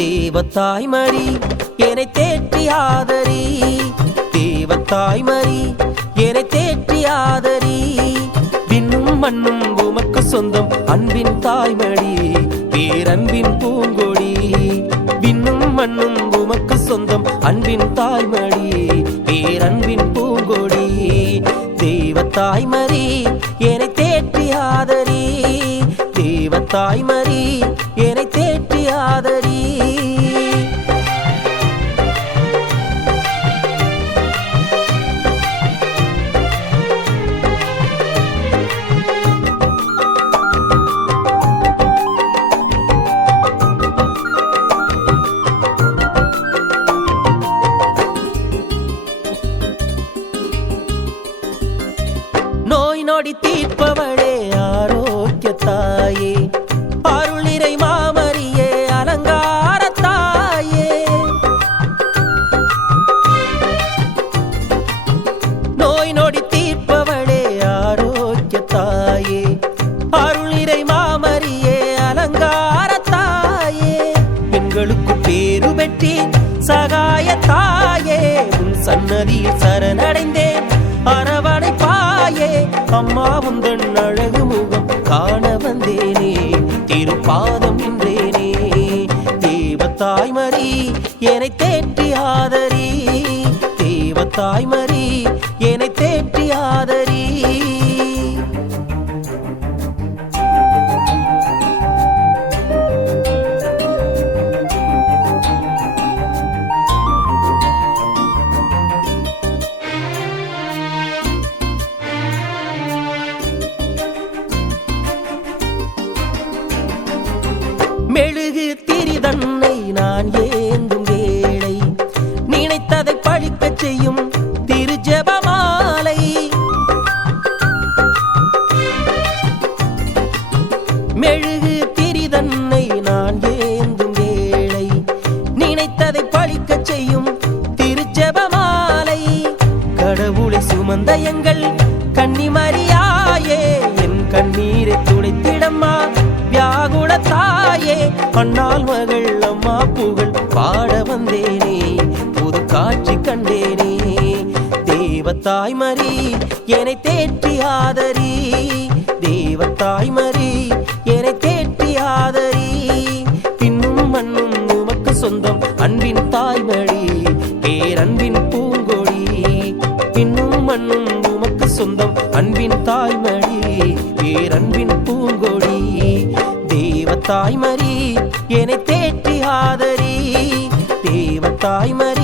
தேவத்தாய் மறி என்னை தேற்றி ஆதரி. தேவத்தாய் மறி என்னை தேற்றி ஆதரி. விண்ணும் மண்ணும் உமக்கு சொந்தம் அன்பின் தாய்மடி பேரன்பின் பூங்கொடி. விண்ணும் மண்ணும் உமக்கு சொந்தம் அன்பின் தாய்மடி பேரன்பின் பூங்கொடி. தேவத்தாய் மரி என்னை தேற்றி ஆதரி. தேவத்தாய் மரி என்னை காதலி நோய் நொடி தீர்ப்பவளே ஆரோக்கிய தாயே. அருள் நிறை தாயே உன் சன்னதியில் சரணடைந்தேன். அரவணை பாயே அம்மா உந்தன் அழகு முகம் காண வந்தேனே. திருப்பாதம் என்றேனே தேவத்தாய் மரி என்னை தேற்றி ஆதரி. தேவத்தாய் தன்னை நான் ஏந்தும் வேளை நினைத்ததை பழிக்கச் செய்யும் திருஜபமாலை. மெழுகு திரிதன்னை நான் ஏந்தும் வேளை நினைத்ததை பழிக்கச் செய்யும் திருஜெபமாலை. கடவுளை சுமந்த எங்கள் பண்ணால் அண்ணால் மகள் அம்மா புகழ் பாட வந்தேனே. புது காட்சி கண்டேனே. தேவத்தாய் மறி என்னை தேற்றி ஆதரி. தேவத்தாய் மறி என்னை தேற்றி ஆதரி. பின்னும் மண்ணும் உமக்கு சொந்தம் அன்பின் தாய்மடி. பேரன்பின் பூங்கொடி. பின்னும் மண்ணும் உமக்கு சொந்தம் அன்பின் தாய்மடி. பேரன்பின் பூங்கொடி. தேவத்தாய் மரி என்னை தேற்றி ஆதரி. தேவத்தாய் மரி